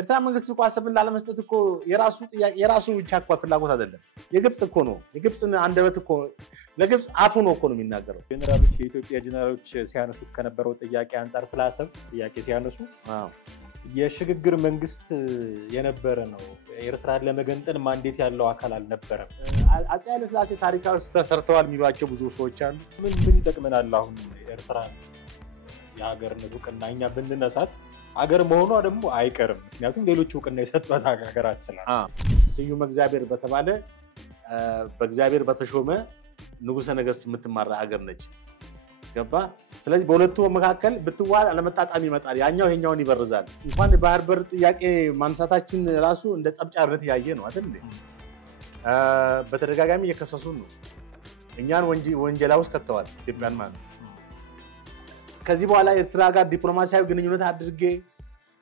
ኤርትራ መንግስት እኮ አሰብን ላለመስጠት እኮ የራሱ ብቻ እኮ ፍላጎት አይደለም የግብጽ እኮ ነው የግብጽን አንደበት እኮ ለግብጽ አፉ ነው እኮ ነው የሚናገረው ጀነራሎች የኢትዮጵያ ጀነራሎች ሲያነሱት ከነበረው ጥያቄ አንፃር ስላሰብ ጥያቄ ሲያነሱ የሽግግር መንግስት የነበረ ነው ኤርትራን ለመገንጠል ማንዴት ያለው አካል አልነበረም አፄ ኃይለ ሥላሴ ታሪካዊ ተሰርተዋል የሚሏቸው ብዙ ሰዎች አሉ ምን ይጠቅመናል አሁን ኤርትራን የሀገርነት እውቅና እኛ ብንነሳት አገር መሆኗ ደግሞ አይቀርም ምክንያቱም ሌሎች እውቅና የሰጧት ሀገራት ስላሉ ስዩም እግዚአብሔር በተባለ በእግዚአብሔር በተሾመ ንጉሠ ነገሥት የምትመራ ሀገር ነች ገባ ስለዚህ በሁለቱ መካከል ብትዋል አለመጣጣም ይመጣል ያኛው ይሄኛውን ይበርዛል እንኳን ባህር በር ጥያቄ ማንሳታችን ራሱ እንደ ጸብጫርነት ያየ ነው አይደል በተደጋጋሚ የከሰሱን ነው እኛን ወንጀላ ውስጥ ከተዋል ኢትዮጵያን ማለት ከዚህ በኋላ ኤርትራ ጋር ዲፕሎማሲያዊ ግንኙነት አድርጌ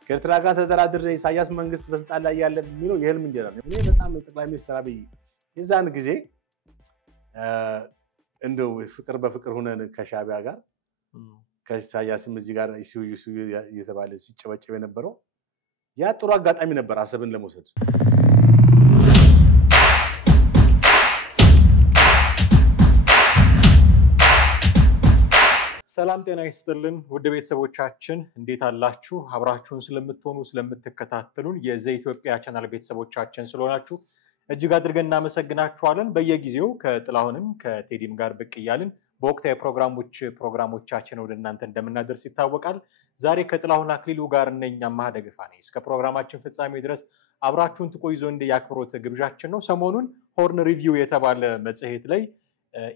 ከኤርትራ ጋር ተደራድሬ ኢሳያስ መንግስት በስልጣን ላይ ያለ የሚለው የህልም እንጀራ ነው እኔ በጣም ጠቅላይ ሚኒስትር አብይ የዛን ጊዜ እንደው ፍቅር በፍቅር ሆነን ከሻቢያ ጋር ከኢሳያስም እዚህ ጋር ኢሱ እየተባለ ሲጨበጨብ የነበረው ያ ጥሩ አጋጣሚ ነበር አሰብን ለመውሰድ ሰላም ጤና ይስጥልን ውድ ቤተሰቦቻችን እንዴት አላችሁ አብራችሁን ስለምትሆኑ ስለምትከታተሉን የዘኢትዮጵያ ቻናል ቤተሰቦቻችን ስለሆናችሁ እጅግ አድርገን እናመሰግናችኋለን በየጊዜው ከጥላሁንም ከቴዲም ጋር ብቅ ይያልን በወቅታዊ ፕሮግራሞቻችን ወደ እናንተ እንደምናደርስ ይታወቃል ዛሬ ከጥላሁን አክሊሉ ጋር እነኛ ማህደግፋ ነኝ እስከ ፕሮግራማችን ፍጻሜ ድረስ አብራችሁን ትቆዩ ዘንድ ያክብሮት ግብዣችን ነው ሰሞኑን ሆርን ሪቪው የተባለ መጽሔት ላይ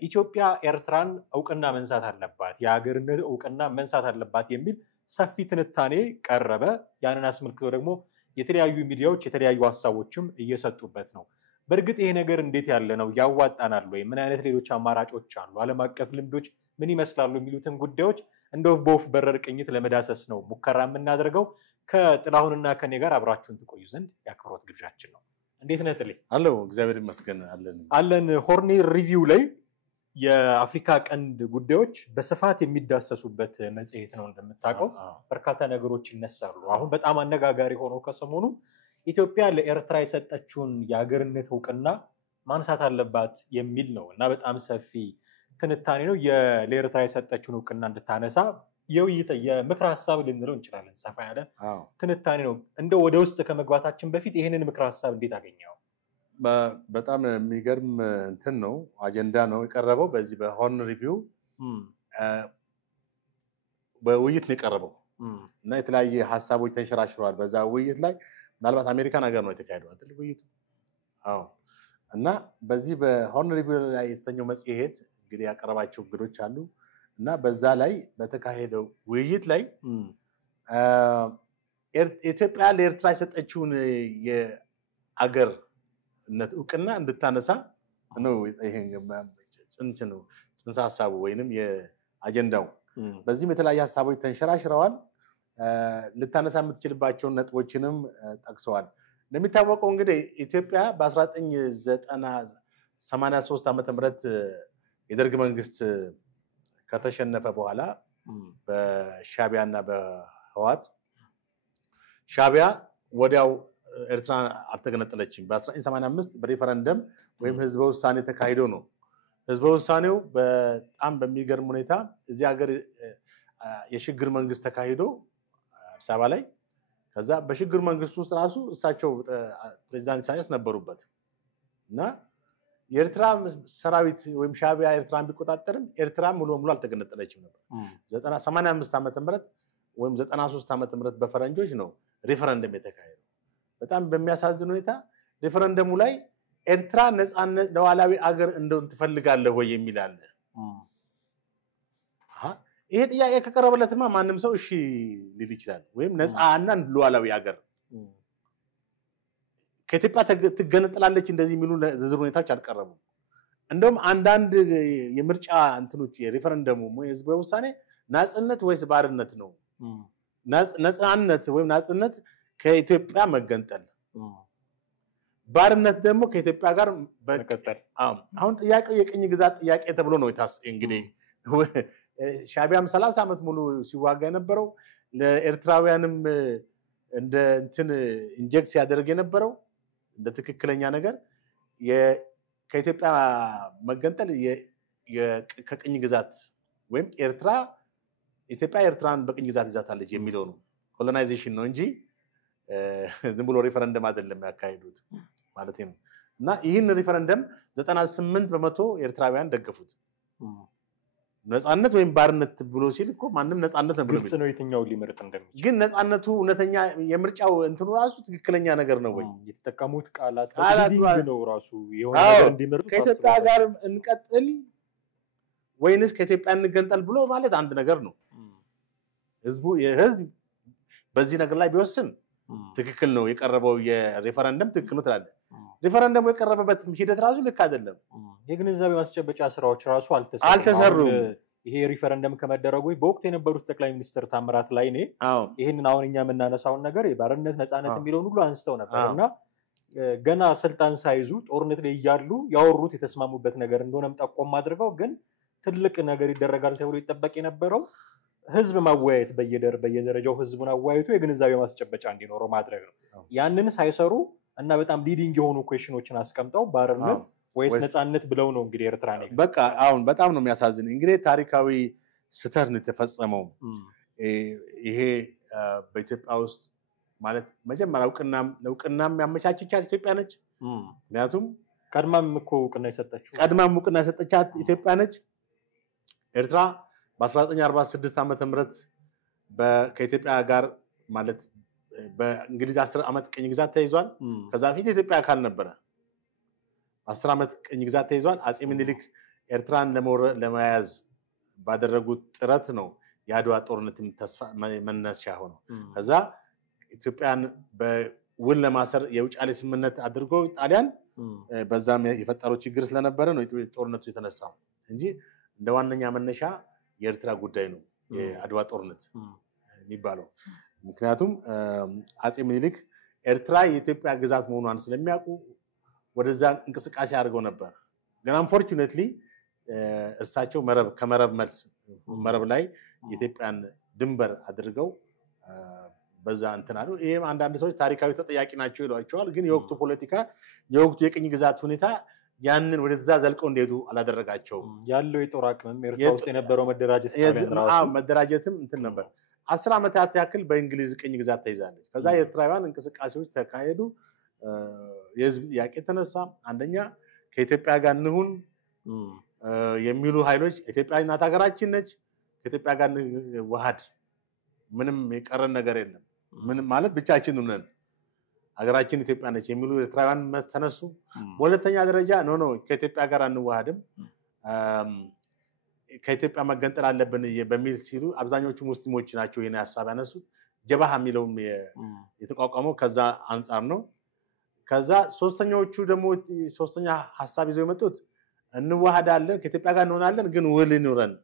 ኢትዮጵያ ኤርትራን እውቅና መንሳት አለባት የሀገርነት እውቅና መንሳት አለባት የሚል ሰፊ ትንታኔ ቀረበ ያንን አስመልክቶ ደግሞ የተለያዩ ሚዲያዎች የተለያዩ ሐሳቦችም እየሰጡበት ነው በርግጥ ይሄ ነገር እንዴት ያለ ነው ያዋጣናል ወይ ምን አይነት ሌሎች አማራጮች አሉ ዓለም አቀፍ ልምዶች ምን ይመስላሉ የሚሉትን ጉዳዮች እንደው በወፍ በረር ቅኝት ለመዳሰስ ነው ሙከራ የምናደርገው ከጥላሁንና ከኔ ጋር አብራችሁን ትቆዩ ዘንድ ያክብሮት ግብዣችን ነው እንዴት ነህ ጥሌ አለው እግዚአብሔር ይመስገን አለን ሆርን ሪቪው ላይ የአፍሪካ ቀንድ ጉዳዮች በስፋት የሚዳሰሱበት መጽሔት ነው እንደምታውቀው በርካታ ነገሮች ይነሳሉ አሁን በጣም አነጋጋሪ ሆኖ ከሰሞኑ ኢትዮጵያ ለኤርትራ የሰጠችውን የሀገርነት እውቅና ማንሳት አለባት የሚል ነው እና በጣም ሰፊ ትንታኔ ነው ለኤርትራ የሰጠችውን እውቅና እንድታነሳ የምክር ሐሳብ ልንለው እንችላለን ሰፋ ያለ ትንታኔ ነው እንደ ወደ ውስጥ ከመግባታችን በፊት ይሄንን ምክር ሐሳብ እንዴት አገኘው በጣም የሚገርም እንትን ነው አጀንዳ ነው የቀረበው በዚህ በሆርን ሪቪው በውይይት ነው የቀረበው እና የተለያየ ሐሳቦች ተንሸራሽረዋል በዛ ውይይት ላይ ምናልባት አሜሪካን ሀገር ነው የተካሄደው አይደል ውይይቱ እና በዚህ በሆርን ሪቪው ላይ የተሰኘው መጽሔት እንግዲህ ያቀረባቸው እንግዶች አሉ እና በዛ ላይ በተካሄደው ውይይት ላይ ኢትዮጵያ ለኤርትራ የሰጠችውን የአገር እውቅና እንድታነሳ ነው ይሄ ጽንሰ ሐሳቡ ወይንም የአጀንዳው በዚህም የተለያየ ሐሳቦች ተንሸራሽረዋል ልታነሳ የምትችልባቸውን ነጥቦችንም ጠቅሰዋል እንደሚታወቀው እንግዲህ ኢትዮጵያ በ1983 ዓመተ ምህረት የደርግ መንግስት ከተሸነፈ በኋላ በሻቢያና በህዋት ሻቢያ ወዲያው ኤርትራ አልተገነጠለችም በ1985 በሪፈረንደም ወይም ህዝበ ውሳኔ ተካሂዶ ነው ህዝበ ውሳኔው በጣም በሚገርም ሁኔታ እዚህ ሀገር የሽግግር መንግስት ተካሂዶ አዲስ አበባ ላይ ከዛ በሽግግር መንግስት ውስጥ ራሱ እሳቸው ፕሬዝዳንት ኢሳያስ ነበሩበት እና የኤርትራ ሰራዊት ወይም ሻቢያ ኤርትራን ቢቆጣጠርም ኤርትራ ሙሉ በሙሉ አልተገነጠለችም ነበር 85 ዓመተ ምህረት ወይም 93 ዓመተ ምህረት በፈረንጆች ነው ሪፈረንደም የተካሄደው በጣም በሚያሳዝን ሁኔታ ሪፈረንደሙ ላይ ኤርትራ ነፃነት ለዋላዊ አገር እንደውን ትፈልጋለህ ወይ የሚል አለ ይሄ ጥያቄ ከቀረበለትማ ማንንም ሰው እሺ ሊል ይችላል ወይም ነፃና ለዋላዊ አገር ከኢትዮጵያ ትገነጠላለች እንደዚህ የሚሉ ዝርዝር ሁኔታዎች አልቀረቡም እንደውም አንዳንድ የምርጫ እንትኖች የሪፈረንደሙ ህዝበ ውሳኔ ናጽነት ወይስ ባርነት ነው ነፃነት ወይም ናጽነት ከኢትዮጵያ መገንጠል ባርነት ደግሞ ከኢትዮጵያ ጋር መቀጠል አሁን ጥያቄው የቅኝ ግዛት ጥያቄ ተብሎ ነው እንግዲህ ሻቢያም 30 ዓመት ሙሉ ሲዋጋ የነበረው ለኤርትራውያንም እንደ እንትን ኢንጀክት ሲያደርግ የነበረው እንደ ትክክለኛ ነገር ከኢትዮጵያ መገንጠል ከቅኝ ግዛት ወይም ኢትዮጵያ ኤርትራን በቅኝ ግዛት ይዛታለች የሚለው ነው ኮሎናይዜሽን ነው እንጂ ዝም ብሎ ሪፈረንደም አይደለም ያካሄዱት ማለት ነው እና ይህን ሪፈረንደም 98% ኤርትራውያን ደገፉት ነፃነት ወይም ባርነት ብሎ ሲል እኮ ማንንም ነፃነት ነው ብሎ ግልጽ ነው የትኛው ሊመርጥ እንደሚችል ግን ነፃነቱ እውነተኛ የምርጫው እንትኑ ራሱ ትክክለኛ ነገር ነው ወይ የተጠቀሙት ቃላት ነው ራሱ የሆነ ነገር እንዲመርጡ ከኢትዮጵያ ጋር እንቀጥል ወይንስ ከኢትዮጵያ እንገንጠል ብሎ ማለት አንድ ነገር ነው ህዝብ በዚህ ነገር ላይ ቢወስን ትክክል ነው የቀረበው የሪፈረንደም ትክክል ነው ትላለ ሪፈረንደሙ የቀረበበት ሂደት ራሱ ልክ አይደለም የግንዛቤ ማስጨበጫ ስራዎች ራሱ አልተሰሩም ይሄ ሪፈረንደም ከመደረጉ በወቅቱ የነበሩት ጠቅላይ ሚኒስትር ታምራት ላይኔ ይሄንን አሁን እኛ የምናነሳውን ነገር የባርነት ነፃነት የሚለውን ሁሉ አንስተው ነበርና ገና ስልጣን ሳይዙ ጦርነት ላይ ያያሉ ያወሩት የተስማሙበት ነገር እንደሆነም ጠቆም አድርገው ግን ትልቅ ነገር ይደረጋል ተብሎ ይጠበቅ የነበረው ህዝብ ማወያየት በየደረጃው ህዝቡን አወያይቶ የግንዛቤ ማስጨበጫ እንዲኖረው ማድረግ ነው ያንን ሳይሰሩ እና በጣም ሊዲንግ የሆኑ ኩዌሽኖችን አስቀምጠው ባርነት ወይስ ነፃነት ብለው ነው እንግዲህ ኤርትራ ነው በቃ አሁን በጣም ነው የሚያሳዝን እንግዲህ ታሪካዊ ስተት ነው የተፈጸመው ይሄ በኢትዮጵያ ውስጥ ማለት መጀመሪያ እውቅናም ያመቻቸቻት ኢትዮጵያ ነች ምክንያቱም ቀድማም እውቅና የሰጠቻት ኢትዮጵያ ነች ኤርትራ በ1946 ዓመተ ምህረት ከኢትዮጵያ ጋር ማለት በእንግሊዝ 10 ዓመት ቅኝ ግዛት ተይዟል ከዛ ፊት ኢትዮጵያ አካል ነበረ 10 ዓመት ቅኝ ግዛት ተይዟል አጼ ምኒልክ ኤርትራን ለመያዝ ባደረጉት ጥረት ነው የአድዋ ጦርነትም ተስፋ መነሻ ሆኖ ከዛ ኢትዮጵያን በውል ለማሰር የውጫሌ ስምምነት አድርጎ ጣሊያን በዛም የፈጠረው ችግር ስለነበረ ነው ጦርነቱ የተነሳው እንጂ እንደ ዋነኛ መነሻ የኤርትራ ጉዳይ ነው የአድዋ ጦርነት የሚባለው ምክንያቱም አጼ ምኒልክ ኤርትራ የኢትዮጵያ ግዛት መሆኗን ስለሚያውቁ ወደዛ እንቅስቃሴ አድርገው ነበር ግን አንፎርቹኔትሊ እሳቸው ከመረብ ላይ የኢትዮጵያን ድንበር አድርገው በዛ እንተናሉ ይሄም አንዳንድ ሰዎች ታሪካዊ ተጠያቂ ናቸው ይሏቸዋል ግን የወቅቱ ፖለቲካ የወቅቱ የቅኝ ግዛት ሁኔታ ያንን ወደዛ ዘልቀው እንደሄዱ አላደረጋቸው ያለው የጦር አቅም ኤርትራ ውስጥ የነበረው መደራጀትም እንትን ነበር 10 ዓመታት ያክል በእንግሊዝ ቅኝ ግዛት ተይዛለች ከዛ የኤርትራውያን እንቅስቃሴዎች ተካሄዱ የህዝብ ጥያቄ ተነሳ አንደኛ ከኢትዮጵያ ጋር እንሁን የሚሉ ኃይሎች ኢትዮጵያ እናት ሀገራችን ነች ከኢትዮጵያ ጋር ወሃድ ምንም የቀረን ነገር የለም ምንም ማለት ብቻችንን ነን ሀገራችን ኢትዮጵያ ነች የሚሉ ኤርትራውያን ተነሱ በሁለተኛ ደረጃ ኖ ከኢትዮጵያ ጋር አንዋሃድም ከኢትዮጵያ መገንጠል አለብን በሚል ሲሉ አብዛኞቹ ሙስሊሞች ናቸው ይሄን ሐሳብ ያነሱት ጀባሃ የሚለውም የተቋቋመው ከዛ አንፃር ነው ከዛ ሶስተኛ ሐሳብ ይዘው የመጡት እንዋሃዳለን ከኢትዮጵያ ጋር እንሆናለን ግን ውል ይኑረን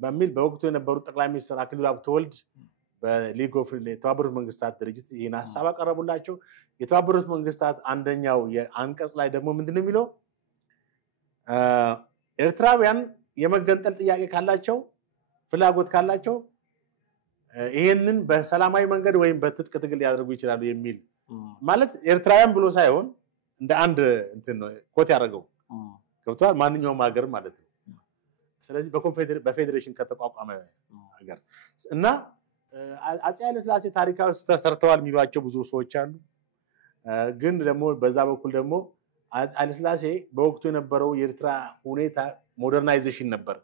በሚል በወቅቱ የነበሩ ጠቅላይ ሚኒስትር አክሊሉ ሀብተወልድ በሊግ ኦፍ የተባበሩት መንግስታት ድርጅት ይሄን ሐሳብ አቀረቡላቸው የተባበሩት መንግስታት አንደኛው የአንቀጽ ላይ ደግሞ ምንድነው የሚለው ኤርትራውያን የመገንጠል ጥያቄ ካላቸው ፍላጎት ካላቸው ይሄንን በሰላማዊ መንገድ ወይም በትጥቅ ትግል ያደርጉ ይችላሉ የሚል ማለት ኤርትራውያን ብሎ ሳይሆን እንደ አንድ እንትን ነው ኮት ያደረገው ገብቷል ማንኛውም ሀገር ማለት ነው ስለዚህ በፌዴሬሽን ከተቋቋመ ሀገር እና አፄ ኃይለ ሥላሴ ታሪካዊ ተሰርተዋል የሚሏቸው ብዙ ሰዎች አሉ ግን ደግሞ በዛ በኩል ደግሞ አፄ ኃይለ ሥላሴ በወቅቱ የነበረው የኤርትራ ሁኔታ ሞደርናይዜሽን ነበር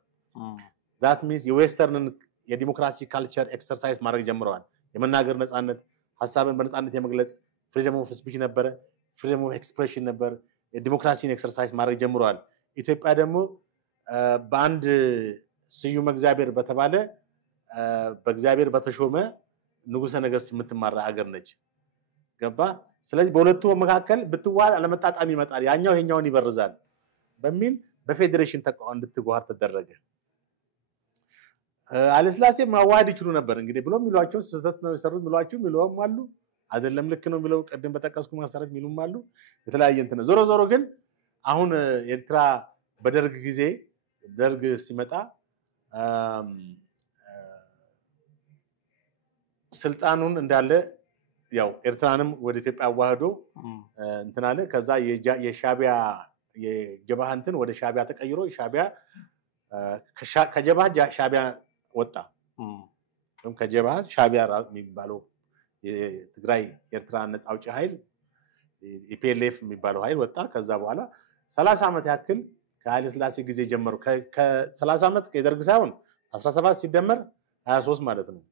that means የዌስተርን የዲሞክራሲ ካልቸር ኤክሰርሳይዝ ማድረግ ጀምረዋል የመናገር ነፃነት ሐሳብን በነፃነት የመግለጽ ፍሪደም ኦፍ ስፒች ነበር ፍሪደም ኦፍ ኤክስፕሬሽን ነበር የዲሞክራሲን ኤክሰርሳይዝ ማድረግ ጀምረዋል ኢትዮጵያ ደግሞ በአንድ ስዩም እግዚአብሔር በተባለ በእግዚአብሔር በተሾመ ንጉሰ ነገስት የምትማራ ሀገር ነች ገባ ስለዚህ በሁለቱ መካከል ብትዋሃድ አለመጣጣም ይመጣል ያኛው ይሄኛውን ይበርዛል በሚል በፌዴሬሽን ተቋም እንድትዋሃድ ተደረገ ኃይለ ሥላሴ ማዋሃድ ይችሉ ነበር እንግዲህ ብሎ የሚሏቸው ስህተት ነው የሰሩት የሚሏቸው የሚሉም አሉ አይደለም ልክ ነው የሚለው ቀደም በተቀስኩ መሰረት የሚሉም አሉ የተለያየ እንትን ነው ዞሮ ግን አሁን ኤርትራ በደርግ ጊዜ ደርግ ሲመጣ ስልጣኑን እንዳለ ያው ኤርትራንም ወደ ኢትዮጵያ አዋህዶ እንትን አለ ከዛ የሻቢያ የጀብሃ እንትን ወደ ሻቢያ ተቀይሮ ሻቢያ ከጀብሃ ሻቢያ ወጣ ከጀብሃ ሻቢያ የሚባለው የትግራይ ኤርትራ ነፃ አውጪ ኃይል ኢፒኤልኤፍ የሚባለው ኃይል ወጣ ከዛ በኋላ 30 ዓመት ያክል ከኃይለ ሥላሴ ጊዜ ጀመሩ ከ30 ዓመት ከደርግ ሳይሆን 17 ሲደመር 23 ማለት ነው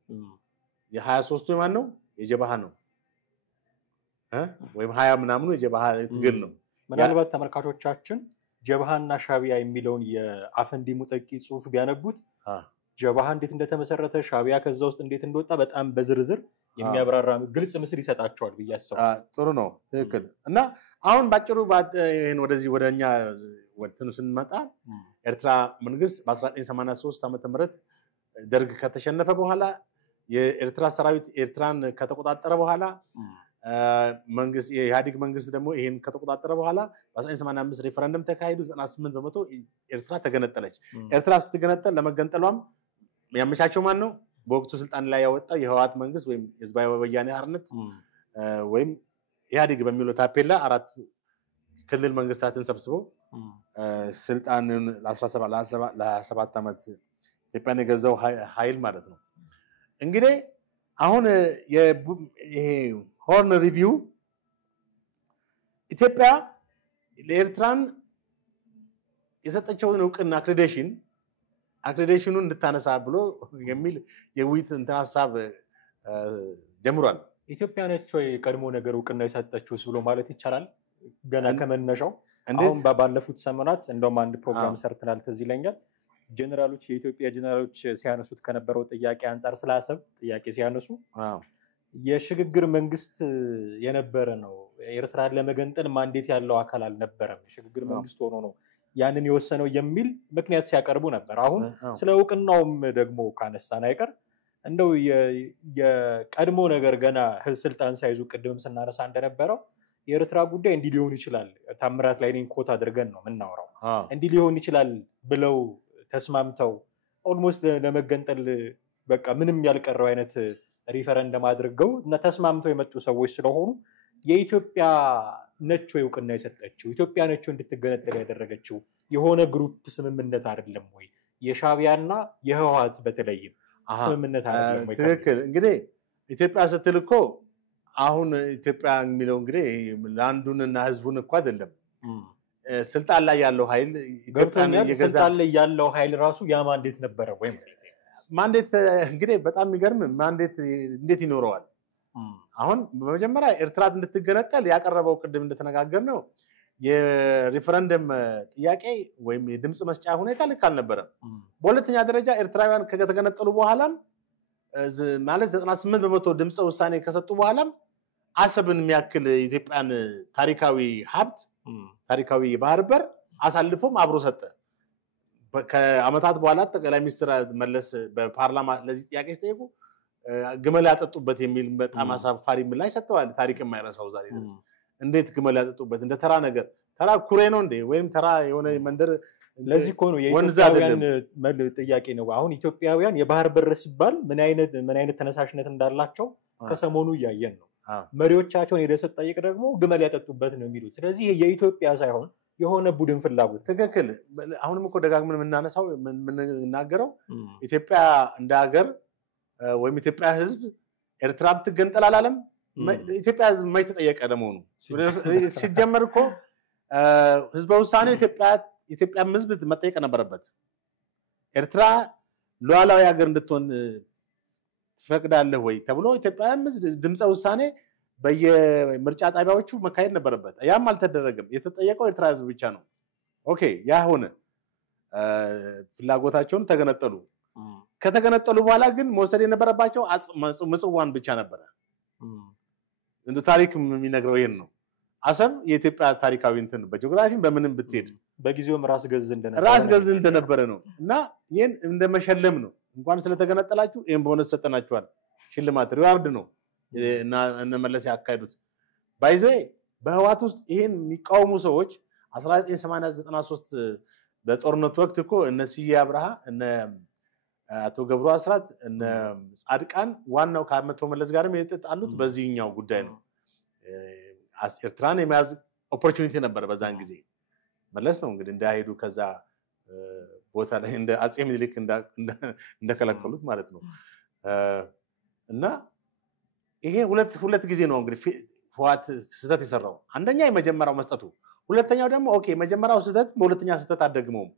የ23ቱ ማን ነው የጀብሃ ነው ወይም 20 ምናምኑ የጀብሃ ትግል ነው ምናልባት ተመልካቾቻችን ጀብሃና ሻቢያ የሚለውን የአፈንዲ ሙጠቂ ጽሁፍ ቢያነቡት ጀብሃ እንዴት እንደተመሰረተ ሻቢያ ከዛ ውስጥ እንዴት እንደወጣ በጣም በዝርዝር የሚያብራራ ግልጽ ምስል ይሰጣቸዋል በያሰው ጥሩ ነው ትክክል እና አሁን ባጭሩ ይሄን ወደዚህ ወደኛ ወጥተን ስንመጣ ኤርትራ መንግስት በ1983 ዓመተ ምህረት ደርግ ከተሸነፈ በኋላ የኤርትራ ሰራዊት ኤርትራን ከተቆጣጠረ በኋላ መንግስት የኢህአዴግ መንግስት ደግሞ ይሄን ከተቆጣጠረ በኋላ በ1985 ሬፈረንደም ተካሂዶ 98% ኤርትራ ተገነጠለች ኤርትራ ስትገነጠል ለመገንጠሏም ያመቻቸው ማን ነው በወቅቱ ስልጣን ላይ ያወጣው የህወሓት መንግስት ወይም ህዝባዊ ወያኔ ሓርነት ወይም ኢህአዴግ በሚለው ታፔላ አራት ክልል መንግስታትን ሰብስቦ ስልጣንን ለ17 ዓመት ኢትዮጵያን የገዛው ኃይል ማለት ነው እንግዲህ አሁን ይሄ ሆርን ሪቪው ኢትዮጵያ ለኤርትራን የሰጠችውን ዕውቅና አክሬዲቴሽኑን እንድታነሳ ብሎ የሚል የውይይት ሐሳብ ጀምሯል ኢትዮጵያ ነች ወይ ቀድሞ ነገር ዕውቅና የሰጠችውስ ብሎ ማለት ይቻላል ገና ከመነሻው አሁን ባለፉት ሰሞናት እንደውም አንድ ፕሮግራም ሰርተናል ተዚህ ይለኛል ጀነራሎች የኢትዮጵያ ጀነራሎች ሲያነሱት ከነበረው ጥያቄ አንፃር ስላሰብ ጥያቄ ሲያነሱ የሽግግር መንግስት የነበረ ነው ኤርትራ ለመገንጠል ማንዴት ያለው አካል አልነበረም ሽግግር መንግስት ሆኖ ነው ያንን የወሰነው የሚል ምክንያት ሲያቀርቡ ነበር አሁን ስለ ዕውቅናውም ደግሞ ካነሳን አይቀር እንደው የቀድሞ ነገር ገና ስልጣን ሳይዙ ቅድም ስናነሳ እንደነበረው የኤርትራ ጉዳይ እንዲህ ሊሆን ይችላል ታምራት ላይ ነኝ ኮት አድርገን ነው የምናወራው እንዲህ ሊሆን ይችላል ብለው ተስማምተው ኦልሞስት ለመገንጠል በቃ ምንም ያልቀረው አይነት ሪፈረንደም አድርገው እና ተስማምተው የመጡ ሰዎች ስለሆኑ የኢትዮጵያ ነች ወይ ዕውቅና የሰጠችው ኢትዮጵያ ነች እንድትገነጠል ያደረገችው የሆነ ግሩፕ ስምምነት አይደለም ወይ የሻቢያና የህወሓት በተለይም ስምምነት አይደለም ወይ ትክክል እንግዲህ ኢትዮጵያ ስትልኮ አሁን ኢትዮጵያ የሚለው እንግዲህ ላንዱንና ህዝቡን እኮ አይደለም ስልጣን ላይ ያለው ኃይል ኢትዮጵያን የገዛ ስልጣን ላይ ያለው ኃይል ራሱ ያ ማንዴት ነበረ ወይ ማንዴት እንግዲህ በጣም የሚገርም ማንዴት እንዴት ይኖረዋል አሁን በመጀመሪያ ኤርትራ እንድትገነጠል ያቀረበው ቅድም እንደተነጋገር ነው የሪፈረንደም ጥያቄ ወይም የድምጽ መስጫ ሁኔታ ልክ አልነበረም በሁለተኛ ደረጃ ኤርትራውያን ከተገነጠሉ በኋላም ማለት 98% ድምጽ ውሳኔ ከሰጡ በኋላም አሰብን የሚያክል ኢትዮጵያን ታሪካዊ ሀብት ታሪካዊ ባህር በር አሳልፎም አብሮ ሰጠ ከአመታት በኋላ ጠቅላይ ሚኒስትር መለስ በፓርላማ ለዚህ ጥያቄ ሲጠይቁ ግመል ያጠጡበት የሚል በጣም አሳፋሪ ምላሽ ሰጥተዋል ታሪክ የማይረሳው ዛሬ እንዴት ግመል ያጠጡበት እንደ ተራ ነገር ተራ ኩሬ ነው እንዴ ወይም ተራ የሆነ መንደር ለዚህ እኮ ነው የኢትዮጵያውያን ጥያቄ ነው አሁን ኢትዮጵያውያን የባህር በር ሲባል ምን አይነት ተነሳሽነት እንዳላቸው ከሰሞኑ እያየን ነው መሪዎቻቸውን ሄደው ጠይቅ ደግሞ ግመል ያጠጡበት ነው የሚሉት ስለዚህ የኢትዮጵያ ሳይሆን የሆነ ቡድን ፍላጎት ትክክል አሁንም እኮ ደጋግመን የምናነሳው የምንናገረው ኢትዮጵያ እንደ ሀገር ወይም ኢትዮጵያ ህዝብ ኤርትራ ብትገንጠል አላለም ኢትዮጵያ ህዝብ ማይ ተጠየቀ ደሞኑ ሲጀመር እኮ ህዝበ ውሳኔው ኢትዮጵያ ህዝብ መጠየቅ ነበረበት ኤርትራ ሉዓላዊ ሀገር እንድትሆን ትፈቅዳለህ ወይ ተብሎ ኢትዮጵያ ህዝብ ድምጽ ውሳኔ በየምርጫ ጣቢያዎቹ መካሄድ ነበረበት ያም አልተደረገም የተጠየቀው ኤርትራ ህዝብ ብቻ ነው ኦኬ ያ ሆነ ፍላጎታቸውን ተገነጠሉ ከተገነጠሉ በኋላ ግን መወሰድ የነበረባቸው ምጽዋን ብቻ ነበር እንደ ታሪክ የሚነግረው ይሄን ነው አሰብ የኢትዮጵያ ታሪካዊ እንትን በጂኦግራፊም በምንም ብትሄድ በጊዜውም ራስ ገዝ እንደነበረ ነው እና ይሄን እንደመሸለም ነው እንኳን ስለተገነጠላችሁ ይሄን ቦነስ ሰጠናችኋል ሽልማት ሪዋርድ ነው እና እነመለስ ያካሄዱት ባይዘ በህዋት ውስጥ ይሄን የሚቃወሙ ሰዎች 1993 በጦርነቱ ወቅት እኮ እነ ሲያ አብርሃ እነ አቶ ገብሩ አስራት እነ ጻድቃን ዋናው ከአመቶ መለስ ጋርም የተጣሉት በዚህኛው ጉዳይ ነው ኤርትራን የመያዝ ኦፖርቹኒቲ ነበር በዛን ጊዜ መለስ ነው እንግዲህ እንዳይሄዱ ከዛ ቦታ ላይ እንደ አጼ ምኒልክ እንደከለከሉት ማለት ነው እና ይሄ ሁለት ጊዜ ነው እንግዲህ ህወሓት ስህተት የሰራው አንደኛ የመጀመሪያው መስጠቱ ሁለተኛው ደግሞ ኦኬ መጀመሪያው ስህተት በሁለተኛ ስህተት አደግመውም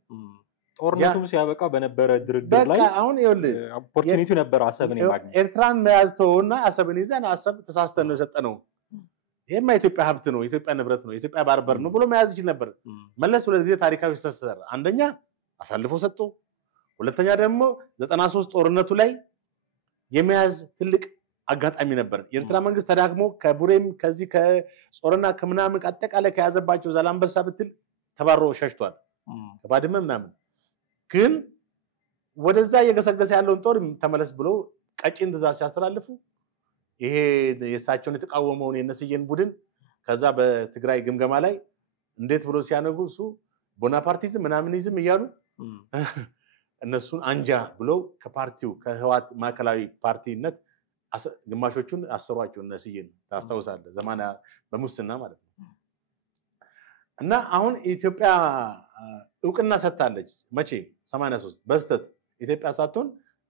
ጦርነቱም ሲያበቃ በነበረ ድርድር ላይ አሁን ይኸውልህ ኦፖርቹኒቲ ነበር አሰብን የማግኘት ኤርትራን መያዝተውና አሰብን ይዘን አሰብ ተሳስተን ነው የሰጠነው ይሄማ የኢትዮጵያ ሀብት ነው የኢትዮጵያ ንብረት ነው የኢትዮጵያ ባርበር ነው ብሎ መያዝ ይችላል ነበር መለስ ሁለት ጊዜ ታሪካዊ ስህተት ሰራ አንደኛ አሳልፎ ሰጥቶ ሁለተኛ ደግሞ 93 ጦርነቱ ላይ የመያዝ ትልቅ አጋጣሚ ነበር የኤርትራ መንግስት ተዳክሞ ከቡሬም ከዚህ ከጾረና ከምናምን አጠቃላይ ከያዘባቸው ዛላምበሳ ብትል ተባሮ ሸሽቷል ከባድመ ምናምን ግን ወደዛ የገሰገሰ ያለውን ጦር ተመለስ ብሎ ቀጭን ትዕዛዝ ሲያስተላልፉ ይሄ የሳቸውን የተቃወመውን የነስየን ቡድን ከዛ በትግራይ ግምገማ ላይ እንዴት ብሎ ሲያነጉ እሱ ቦናፓርቲዝም ምናምንይዝም እያሉ እነሱን አንጃ ብሎ ከፓርቲው ከህወሓት ማዕከላዊ ፓርቲነት ግማሾቹን አሰሯቸው እነስየን ታስተውሳለህ ዘማና በሙስና ማለት ነው እና አሁን ኢትዮጵያ እውቅና ሰጥታለች መቼ 83 በስተት ኢትዮጵያ ሳትሆን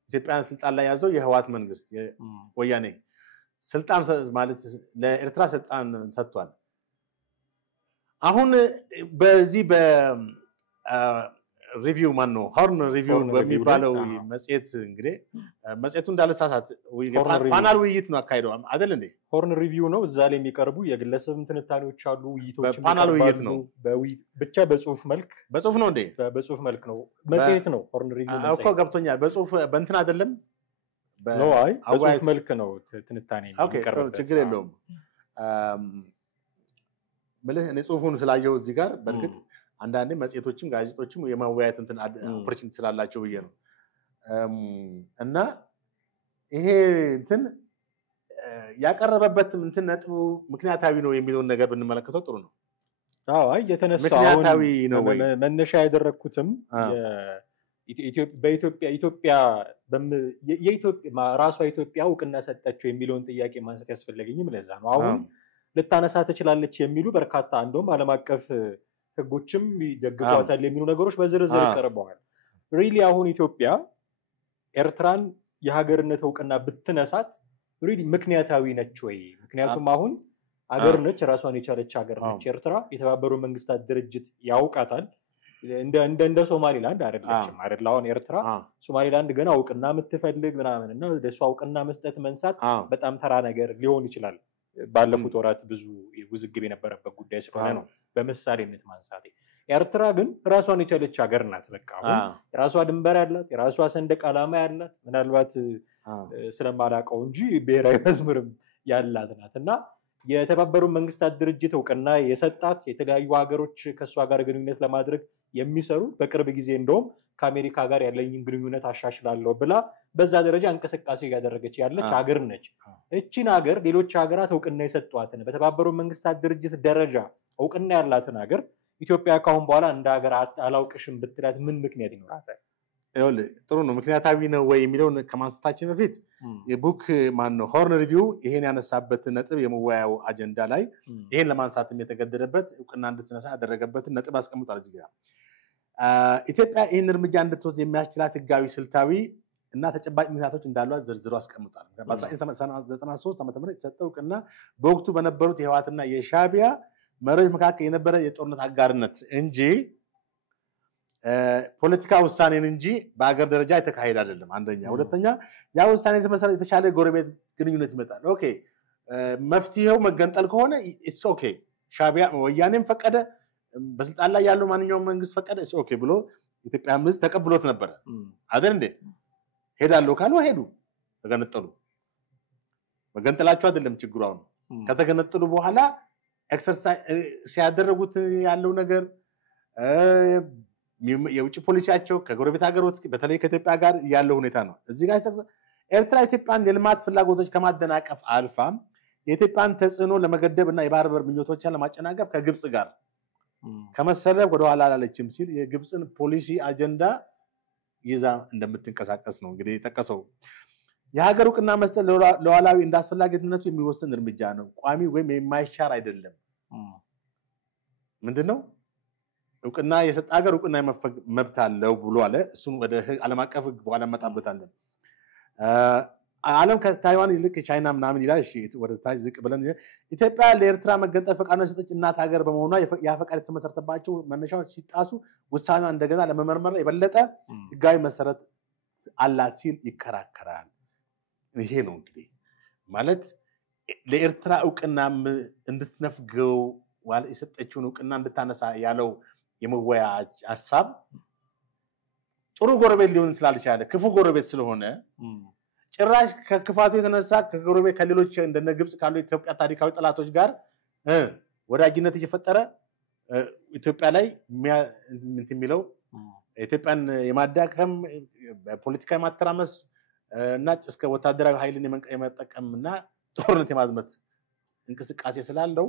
ኢትዮጵያን ስልጣን ላይ ያዘው የህወሓት መንግስት ወያኔ ስልጣን ማለት ለኤርትራ ስልጣን ሰጥቷል አሁን በዚህ ሪቪው ማን ነው ሆርን ሪቪው በሚባለው መጽሔት እንግዲህ መጽሔቱ እንዳለሳሳት ፓናል ውይይት ነው አካይደው አይደል እንዴ ሆርን ሪቪው ነው እዛ ላይ የሚቀርቡ የግለሰብ ትንታኔዎች አሉ ውይይቶች ፓናል ውይይት ነው ብቻ በጽሁፍ ነው እንዴ በጽሁፍ መልክ ነው መጽሔት ነው ሆርን ሪቪው መጽሔት እኮ ገብቶኛል በጽሁፍ በእንትን አይደለም ነው አይ በጽሁፍ መልክ ነው ትንታኔ የሚቀርበው ችግር የለውም ማለት እኔ ጽሁፉን ስላየው እዚህ ጋር በርግጥ አንዳንዴ መጽሔቶችም ጋዜጦችም የማወያየት እንትን ኦፖርቹኒቲ ስላላቸው ብዬ ነው እና ይሄ እንትን ያቀረበበት እንትን ነጥቡ ምክንያታዊ ነው የሚለውን ነገር ብንመለከተው ጥሩ ነው አዎ አይ የተነሳው ምክንያታዊ ነው ወይ መነሻ ያደረኩትም በኢትዮጵያ ራሷ ኢትዮጵያ እውቅና ሰጠችው የሚለውን ጥያቄ ማንሳት ያስፈልገኝም ለዛ ነው አሁን ልታነሳ ትችላለች የሚሉ በርካታ እንደውም ዓለም አቀፍ ህጎችም ይደግፏታል የሚሉ ነገሮች በዝርዝር ቀርበዋል ሪሊ አሁን ኢትዮጵያ ኤርትራን የሀገርነት እውቅና ብትነሳት ሪሊ ምክንያታዊ ነች ወይ ምክንያቱም አሁን ሀገር ነች ራሷን የቻለች ሀገር ነች ኤርትራ የተባበሩ መንግስታት ድርጅት ያውቃታል እንደ ሶማሊላንድ አይደለችም አይደል አሁን ኤርትራ ሶማሊላንድ ገና እውቅና የምትፈልግ ምናምንና ለሷ እውቅና መስጠት መንሳት በጣም ተራ ነገር ሊሆን ይችላል ባለፉት ወራት ብዙ ውዝግብ የነበረበት ጉዳይ ስለሆነ ነው በመሳሪያነት ማንሳት ኤርትራ ግን ራሷን የቻለች ሀገር ናት በቃ አሁን ራሷ ድንበር ያላት የራሷ ሰንደቅ ዓላማ ያላት ምናልባት ስለማላቀው እንጂ ብሔራዊ መዝሙርም ያላት ናትና የተባበሩ መንግስታት ድርጅት እውቅና የሰጣት የተለያዩ ሀገሮች ከሷ ጋር ግንኙነት ለማድረግ የሚሰሩ በቅርብ ጊዜ እንደውም ከአሜሪካ ጋር ያለኝን ግንኙነት አሻሽላለሁ ብላ በዛ ደረጃ እንቅስቃሴ ያደረገች ያለች ሀገር ነች እቺን ሀገር ሌሎች ሀገራት እውቅና የሰጧትን በተባበሩ መንግስታት ድርጅት ደረጃ እውቅና ያላትን ሀገር ኢትዮጵያ ካሁን በኋላ እንደ ሀገር አላውቅሽም ብትላት ምን ምክንያት ይኖራታል ይኸውልህ ጥሩ ነው ምክንያታዊ ነው ወይ የሚለውን ከማንሳታችን በፊት የቡክ ማን ነው ሆርን ሪቪው ይሄን ያነሳበት ነጥብ የመወያያው አጀንዳ ላይ ይሄን ለማንሳትም የተገደደበት እውቅና እንድትነሳ ያደረገበትን ነጥብ አስቀምጧል እዚህ ጋር ኢትዮጵያ ይህን እርምጃ እንድትወስድ የሚያስችላት ህጋዊ ስልታዊ እና ተጨባጭ ምክንያቶች እንዳሏት ዝርዝሩ አስቀምጧል በ1993 ዓ.ም የተሰጠው እውቅና በወቅቱ በነበሩት የህወሓትና የሻዕቢያ መሪዎች መካከል የነበረ የጦርነት አጋርነት እንጂ ፖለቲካ ውሳኔን እንጂ በአገር ደረጃ የተካሄደ አይደለም አንደኛ ሁለተኛ ያ ውሳኔ የተመሰረተ የተሻለ ጎረቤት ግንኙነት ይመጣል ኦኬ መፍትሄው መገንጠል ከሆነ ኢትስ ኦኬ ሻዕቢያ ወያኔም ፈቀደ በስልጣን ላይ ያለው ማንኛውም መንግስት ፈቀደ ኢትስ ኦኬ ብሎ ኢትዮጵያ መንግስት ተቀብሎት ነበር አይደል እንዴ ሄዳለው ካሉ ሄዱ ተገነጠሉ መገንጠላቸው አይደለም ችግሩ አሁን ከተገነጠሉ በኋላ ኤክሰርሳይዝ ሲያደርጉት ያለው ነገር የውጭ ፖሊሲያቸው ከጎረቤት ሀገሮች በተለይ ከኢትዮጵያ ጋር ያለው ሁኔታ ነው እዚህ ጋር ኤርትራ ኢትዮጵያን የልማት ፍላጎቶች ከማደናቀፍ አልፋም የኢትዮጵያን ተጽዕኖ ለመገደብ እና የባህር በር ምኞቶችን ለማጨናገፍ ከግብጽ ጋር ከመሰለ ወደ ኋላ አላለችም ሲል የግብጽን ፖሊሲ አጀንዳ ይዛ እንደምትንቀሳቀስ ነው እንግዲህ የጠቀሰው። የሀገር እውቅና መስጠት ለሉዓላዊ እንዳስፈላጊነቱ የሚወሰን እርምጃ ነው፣ ቋሚ ወይም የማይሻር አይደለም። ምንድነው እውቅና የሰጠ ሀገር እውቅና መብት አለው ብሎ አለ። እሱን ወደ ዓለም አቀፍ ህግ በኋላ መጣበታለን። ዓለም ከታይዋን ይልቅ ቻይና ምናምን ይላል። እሺ ወደ ታች ዝቅ ብለን ኢትዮጵያ ለኤርትራ መገንጠል ፈቃድ የሰጠች እናት ሀገር በመሆኗ ያ ፈቃድ የተመሰረተባቸው መነሻዎች ሲጣሱ ውሳኔዋ እንደገና ለመመርመር የበለጠ ህጋዊ መሰረት አላት ሲል ይከራከራል። ይሄ ነው እንግዲህ ማለት ለኤርትራ እውቅና እንድትነፍገው ዋል የሰጠችውን እውቅና እንድታነሳ ያለው የመወያ ሐሳብ ጥሩ ጎረቤት ሊሆን ስላልቻለ ክፉ ጎረቤት ስለሆነ ጭራሽ ከክፋቱ የተነሳ ከጎረቤት ከሌሎች እንደነ ግብጽ ካሉ ኢትዮጵያ ታሪካዊ ጠላቶች ጋር ወዳጅነት እየፈጠረ ኢትዮጵያ ላይ የሚለው ኢትዮጵያን የማዳከም ፖለቲካዊ ማተራመስ እና እስከ ወታደራዊ ኃይልን የመጠቀምና ጦርነት የማዝመት እንቅስቃሴ ስላለው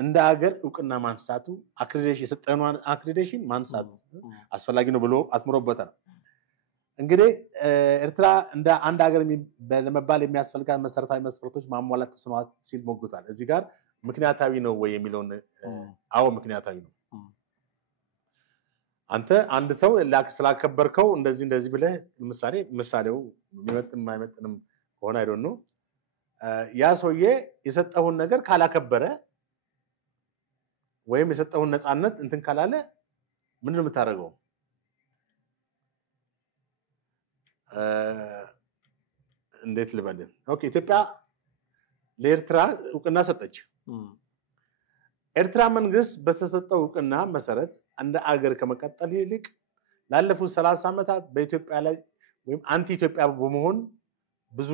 እንደ ሀገር እውቅና ማንሳቱ አክሬዲቴሽን የሰጠነውን አክሬዲቴሽን ማንሳት አስፈላጊ ነው ብሎ አስምሮበታል። እንግዲህ ኤርትራ እንደ አንድ ሀገር ለመባል የሚያስፈልጋት መሰረታዊ መስፈርቶች ማሟላት ተስኗት ሲል ሞግቷል። እዚህ ጋር ምክንያታዊ ነው ወይ የሚለውን አዎ ምክንያታዊ ነው። አንተ አንድ ሰው ስላከበርከው እንደዚህ ብለህ ምሳሌው የማይመጥንም ሆነ አይደል ነው ያ ሰውዬ የሰጠውን ነገር ካላከበረ ወይም የሰጠውን ነፃነት እንትን ካላለ ምንድን ነው የምታደርገው? እንዴት ልበልን? ኦኬ ኢትዮጵያ ለኤርትራ እውቅና ሰጠች። ኤርትራ መንግስት በተሰጠው እውቅና መሰረት እንደ አገር ከመቀጠል ይልቅ ላለፉት 30 ዓመታት በኢትዮጵያ ላይ ወይም አንቲ ኢትዮጵያ በመሆን ብዙ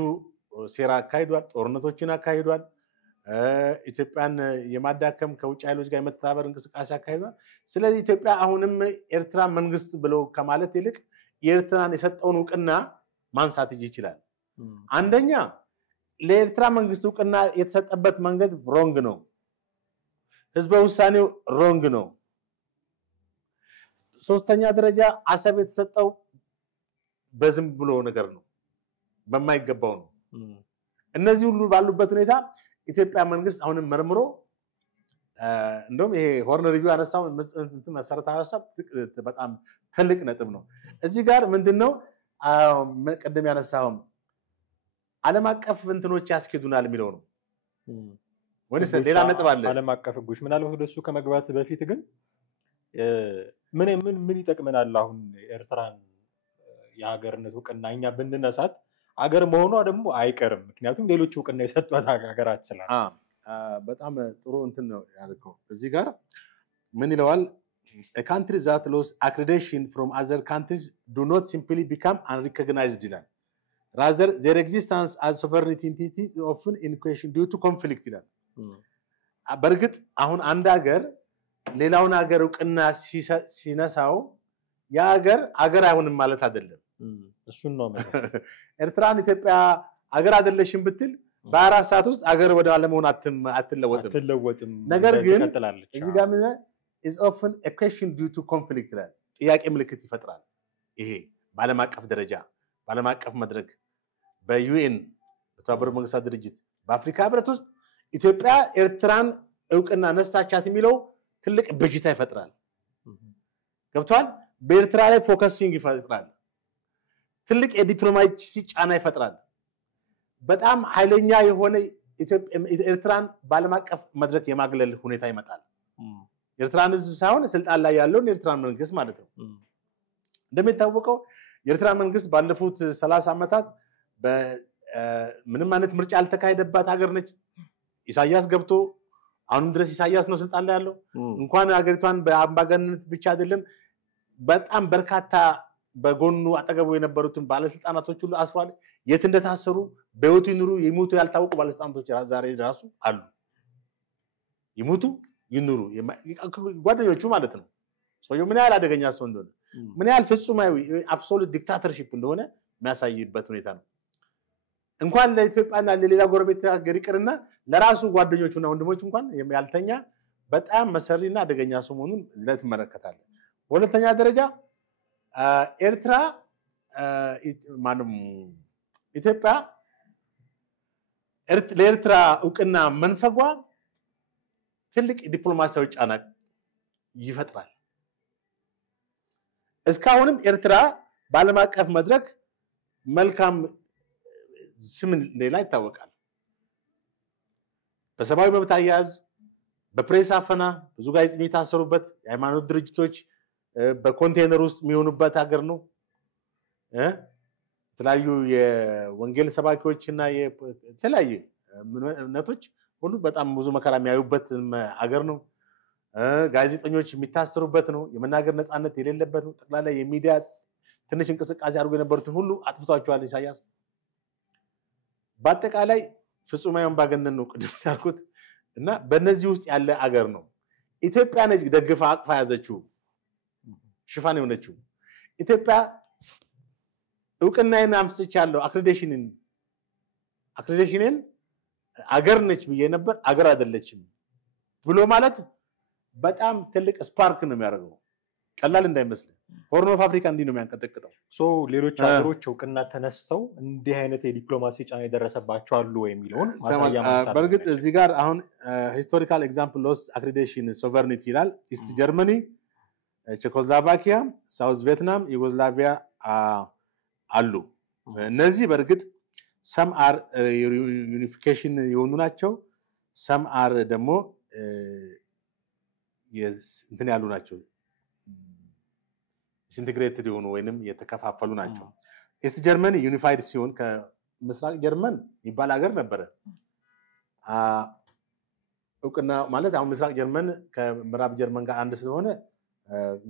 ሴራ አካሂዷል፣ ጦርነቶችን አካሂዷል። ኢትዮጵያን የማዳከም ከውጭ ኃይሎች ጋር የመተባበር እንቅስቃሴ አካሂዷል። ስለዚህ ኢትዮጵያ አሁንም ኤርትራ መንግስት ብለው ከማለት ይልቅ የኤርትራን የሰጠውን እውቅና ማንሳት ይችላል። አንደኛ ለኤርትራ መንግስት እውቅና የተሰጠበት መንገድ ሮንግ ነው። ህዝበ ውሳኔው ሮንግ ነው። ሶስተኛ ደረጃ አሰብ የተሰጠው በዝም ብሎ ነገር ነው፣ በማይገባው ነው። እነዚህ ሁሉ ባሉበት ሁኔታ ኢትዮጵያ መንግስት አሁንም መርምሮ እንደውም ይሄ ሆርን ሪቪው ያነሳው መሰረታዊ ሐሳብ በጣም ትልቅ ነጥብ ነው። እዚህ ጋር ምንድነው ቀደም ያነሳው ዓለም አቀፍ እንትኖች ያስኬዱናል የሚለው ነው ወይስ ሌላ ነጥብ አለ? ዓለም አቀፍ ህጎች ምናልባት ወደሱ ከመግባት በፊት ግን ምን ይጠቅመናል? አሁን ኤርትራን የሀገርነት እውቅና እኛ ብንነሳት አገር መሆኗ ደግሞ አይቀርም። ምክንያቱም ሌሎች እውቅና የሰጧት ሀገራት ስላሉ በጣም ጥሩ እንትን ነው ያልከው። እዚህ ጋር ምን ይለዋል? A country that lost accreditation from other countries do not simply become unrecognized ይላል. Rather, their existence as sovereignty entity is often in question due to conflict ይላል። በርግጥ አሁን አንድ ሀገር ሌላውን ሀገር እውቅና ሲነሳው ያ ሀገር አይሆንም ማለት አይደለም። እሱን ነው ኤርትራን ኢትዮጵያ ሀገር አይደለሽም ብትል በ4 ሰዓት ውስጥ ሀገር ወደ አለመሆን አትለወጥም። ነገር ግን እዚህ ጋር ምን is often a question due to conflict ይላል። ጥያቄ ምልክት ይፈጥራል። ይሄ በዓለም አቀፍ ደረጃ በዓለም አቀፍ መድረክ በዩኤን በተባበሩት መንግስታት ድርጅት በአፍሪካ ህብረት ውስጥ ኢትዮጵያ ኤርትራን እውቅና ነሳቻት የሚለው ትልቅ ብዥታ ይፈጥራል። ገብቷል? በኤርትራ ላይ ፎከሲንግ ይፈጥራል። ትልቅ የዲፕሎማሲ ጫና ይፈጥራል። በጣም ኃይለኛ የሆነ ኤርትራን በዓለም አቀፍ መድረክ የማግለል ሁኔታ ይመጣል። ኤርትራን ህዝብ ሳይሆን ስልጣን ላይ ያለውን ኤርትራን መንግስት ማለት ነው። እንደሚታወቀው የኤርትራ መንግስት ባለፉት 30 ዓመታት ምንም አይነት ምርጫ ያልተካሄደባት ሀገር ነች። ኢሳያስ ገብቶ አሁን ድረስ ኢሳያስ ነው ስልጣን ላይ ያለው። እንኳን ሀገሪቷን በአምባገነንነት ብቻ አይደለም በጣም በርካታ በጎኑ አጠገቡ የነበሩትን ባለስልጣናቶች ሁሉ አስሯል። የት እንደታሰሩ በህይወት ይኑሩ ይሞቱ ያልታወቁ ባለስልጣናቶች ዛሬ ራሱ አሉ። ይሞቱ ይኑሩ ጓደኞቹ ማለት ነው። ሰውየው ምን ያህል አደገኛ ሰው እንደሆነ ምን ያህል ፍጹማዊ አብሶሉት ዲክታተርሺፕ እንደሆነ የሚያሳይበት ሁኔታ ነው። እንኳን ለኢትዮጵያና ለሌላ ጎረቤት ሀገር ይቅርና ለራሱ ጓደኞቹና ወንድሞቹ እንኳን ያልተኛ በጣም መሰሪና አደገኛ ሰው መሆኑን እዚህ ላይ ትመለከታለህ። በሁለተኛ ደረጃ ኤርትራ ማንም ኢትዮጵያ ለኤርትራ እውቅና መንፈጓ ትልቅ ዲፕሎማሲያዊ ጫና ይፈጥራል። እስካሁንም ኤርትራ በዓለም አቀፍ መድረክ መልካም ስም ሌላ ይታወቃል። በሰብአዊ መብት አያያዝ፣ በፕሬስ አፈና ብዙ ጋዜጠኞች ታሰሩበት፣ የሃይማኖት ድርጅቶች በኮንቴነር ውስጥ የሚሆኑበት ሀገር ነው። የተለያዩ የወንጌል ሰባኪዎችና የተለያዩ እምነቶች ሁሉ በጣም ብዙ መከራ የሚያዩበት ሀገር ነው። ጋዜጠኞች የሚታሰሩበት ነው። የመናገር ነፃነት የሌለበት ነው። ጠቅላላ የሚዲያ ትንሽ እንቅስቃሴ አድርጎ የነበሩትን ሁሉ አጥፍቷቸዋል ኢሳያስ። በአጠቃላይ ፍጹማዊ አምባገነን ነው ቅድም ያልኩት እና በእነዚህ ውስጥ ያለ አገር ነው። ኢትዮጵያ ነች ደግፋ አቅፋ ያዘችው ሽፋን የሆነችው። ኢትዮጵያ እውቅናዬን አምስቻለሁ አክሬዲቴሽንን አገር ነች ብዬ ነበር፣ አገር አይደለችም ብሎ ማለት በጣም ትልቅ ስፓርክ ነው የሚያደርገው። ቀላል እንዳይመስል ሆርን ኦፍ አፍሪካ እንዲህ ነው የሚያንቀጠቅጠው። ሌሎች ሀገሮች እውቅና ተነስተው እንዲህ አይነት የዲፕሎማሲ ጫና የደረሰባቸው አሉ የሚለውን ማሳያ ማንሳት። በእርግጥ እዚህ ጋር አሁን ሂስቶሪካል ኤግዛምፕል ሎስ አክሬዲቴሽን ሶቨርኒቲ ይላል። ኢስት ጀርመኒ፣ ቼኮስሎቫኪያ፣ ሳውዝ ቪየትናም፣ ዩጎዝላቪያ አሉ። እነዚህ በእርግጥ ሰም አር ዩኒፊኬሽን የሆኑ ናቸው። ሰም አር ደግሞ እንትን ያሉ ናቸው፣ ኢንቲግሬትድ የሆኑ ወይንም የተከፋፈሉ ናቸው። ኢስት ጀርመኒ ዩኒፋይድ ሲሆን ከምስራቅ ጀርመን የሚባል ሀገር ነበረ። እውቅና ማለት አሁን ምስራቅ ጀርመን ከምዕራብ ጀርመን ጋር አንድ ስለሆነ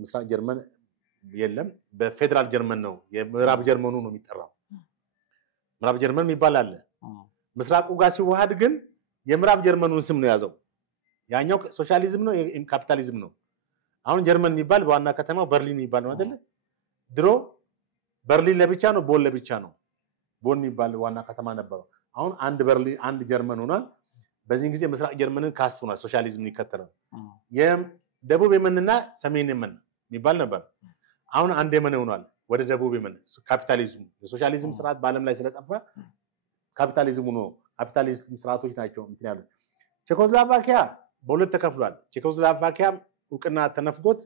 ምስራቅ ጀርመን የለም፣ በፌደራል ጀርመን ነው የምዕራብ ጀርመኑ ነው የሚጠራው። ምዕራብ ጀርመን የሚባል አለ። ምስራቁ ጋር ሲዋሃድ ግን የምዕራብ ጀርመኑን ስም ነው ያዘው። ያኛው ሶሻሊዝም ነው ካፒታሊዝም ነው። አሁን ጀርመን የሚባል በዋና ከተማው በርሊን የሚባል ነው አይደል? ድሮ በርሊን ለብቻ ነው፣ ቦን ለብቻ ነው። ቦን የሚባል ዋና ከተማ ነበረው። አሁን አንድ በርሊን አንድ ጀርመን ሆኗል። በዚህ ጊዜ ምስራቅ ጀርመንን ካስቱናል ሶሻሊዝም ይከተላል። የደቡብ የመንና ሰሜን የመን የሚባል ነበር። አሁን አንድ የመን ሆኗል ወደ ደቡብ የመን። ካፒታሊዝም የሶሻሊዝም ስርዓት በአለም ላይ ስለጠፋ ካፒታሊዝሙ ነው። ካፒታሊዝም ስርዓቶች ናቸው እንትን ያሉት። ቼኮስሎቫኪያ በሁለት ተከፍሏል። ቼኮስሎቫኪያ እውቅና ተነፍጎት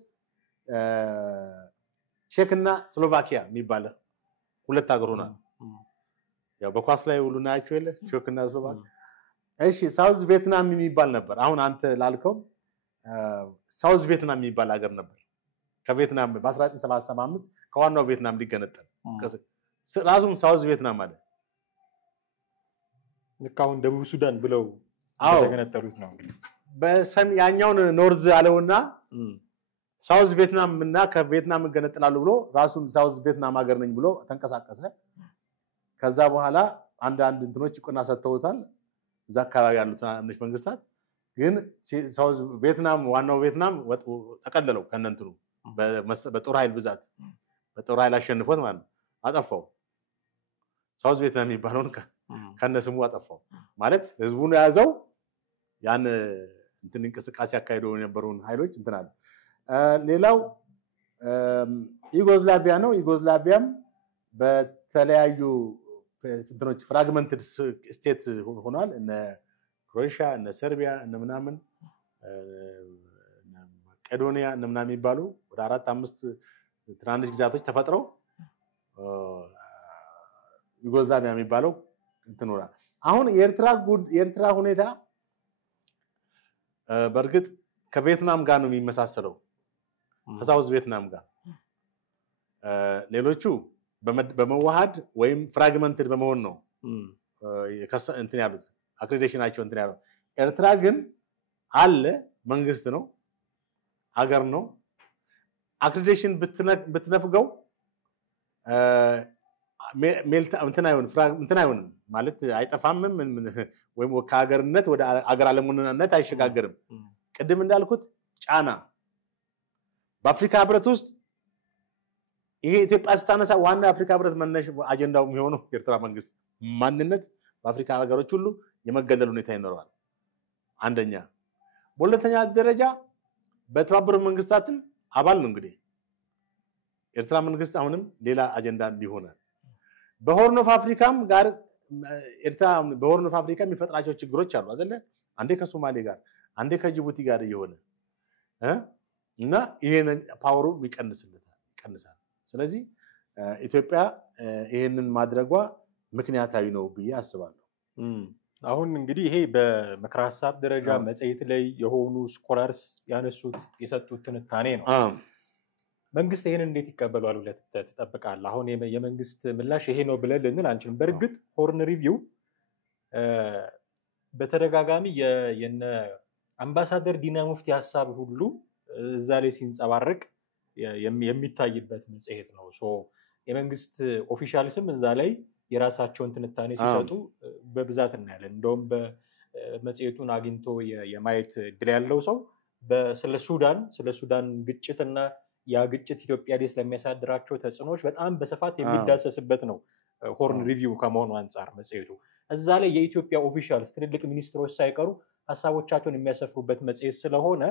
ቼክና ስሎቫኪያ የሚባል ሁለት ሀገር ሆኗል። ያው በኳስ ላይ ሁሉ ናቸው የለ ቼክና ስሎቫኪያ። እሺ ሳውዝ ቪየትናም የሚባል ነበር። አሁን አንተ ላልከው ሳውዝ ቪየትናም የሚባል ሀገር ነበር። ከቪየትናም በ1975 ከዋናው ቪየትናም ሊገነጠል ራሱን ሳውዝ ቪየትናም አለ። ልክ አሁን ደቡብ ሱዳን ብለው ተገነጠሉት ነው። ያኛውን ኖርዝ አለውና ሳውዝ ቪየትናም እና ከቪየትናም ገነጠላሉ ብሎ ራሱን ሳውዝ ቪየትናም ሀገር ነኝ ብሎ ተንቀሳቀሰ። ከዛ በኋላ አንድ እንትኖች እውቅና ሰጥተውታል እዛ አካባቢ ያሉት ትናንሽ መንግስታት። ግን ሳውዝ ቪየትናም ዋናው ቪየትናም ተቀለለው ከነንትኑ በጦር ኃይል ብዛት በጦር ኃይል አሸንፎት ማለት ነው አጠፋው። ሳውዝ ቪየትናም የሚባለውን ከነስሙ አጠፋው ማለት ህዝቡን ያዘው። ያን እንትን እንቅስቃሴ አካሄደው የነበሩን ኃይሎች እንትን አለ። ሌላው ዩጎዝላቪያ ነው። ዩጎዝላቪያም በተለያዩ እንትኖች ፍራግመንትድ ስቴት ሆኗል። እነ ክሮኤሺያ፣ እነ ሰርቢያ፣ እነ ምናምን መቄዶኒያ እነ ምናምን የሚባሉ ወደ 4-5 ትናንሽ ግዛቶች ተፈጥረው ዩጎዝላቪያ የሚባለው እንትን ሆኗል። አሁን የኤርትራ ሁኔታ በእርግጥ ከቪየትናም ጋር ነው የሚመሳሰለው፣ ከሳውዝ ቪየትናም ጋር። ሌሎቹ በመዋሃድ ወይም ፍራግመንትድ በመሆን ነው እንትን ያሉት አክሬዲቴሽናቸው እንትን ያለው። ኤርትራ ግን አለ መንግስት ነው ሀገር ነው። አክሬዲቴሽን ብትነፍገው እንትን አይሆንም ማለት አይጠፋምም ወይም ከሀገርነት ወደ ሀገር አለመሆንነት አይሸጋገርም። ቅድም እንዳልኩት ጫና በአፍሪካ ህብረት ውስጥ ይሄ ኢትዮጵያ ስታነሳ ዋና የአፍሪካ ህብረት መነሻ አጀንዳው የሚሆነው የኤርትራ መንግስት ማንነት በአፍሪካ ሀገሮች ሁሉ የመገለል ሁኔታ ይኖራል። አንደኛ። በሁለተኛ ደረጃ በተባበሩት መንግስታትም አባል ነው። እንግዲህ ኤርትራ መንግስት አሁንም ሌላ አጀንዳ እንዲሆነ በሆርን ኦፍ አፍሪካም ጋር ኤርትራ በሆርን ኦፍ አፍሪካ የሚፈጥራቸው ችግሮች አሉ አይደለ አንዴ ከሶማሌ ጋር አንዴ ከጅቡቲ ጋር እየሆነ እና ይሄን ፓወሩ ይቀንሳል ስለዚህ ኢትዮጵያ ይሄንን ማድረጓ ምክንያታዊ ነው ብዬ አስባለሁ አሁን እንግዲህ ይሄ በምክረ ሐሳብ ደረጃ መጽሔት ላይ የሆኑ ስኮላርስ ያነሱት የሰጡት ትንታኔ ነው መንግስት ይሄን እንዴት ይቀበላል ብለህ ትጠብቃለህ አሁን የመንግስት ምላሽ ይሄ ነው ብለን ልንል አንችልም በርግጥ ሆርን ሪቪው በተደጋጋሚ የነ አምባሳደር ዲና ሙፍቲ ሐሳብ ሁሉ እዛ ላይ ሲንጸባረቅ የሚታይበት መጽሔት ነው ሶ የመንግስት ኦፊሻልስም እዛ ላይ የራሳቸውን ትንታኔ ሲሰጡ በብዛት እናያለን እንደውም በመጽሔቱን አግኝቶ የማየት ድል ያለው ሰው ስለ ሱዳን ግጭትና ያ ግጭት ኢትዮጵያ ላይ ስለሚያሳድራቸው ተጽዕኖዎች በጣም በስፋት የሚዳሰስበት ነው ሆርን ሪቪው ከመሆኑ አንፃር መጽሔቱ እዛ ላይ የኢትዮጵያ ኦፊሻልስ ትልልቅ ሚኒስትሮች ሳይቀሩ ሐሳቦቻቸውን የሚያሰፍሩበት መጽሔት ስለሆነ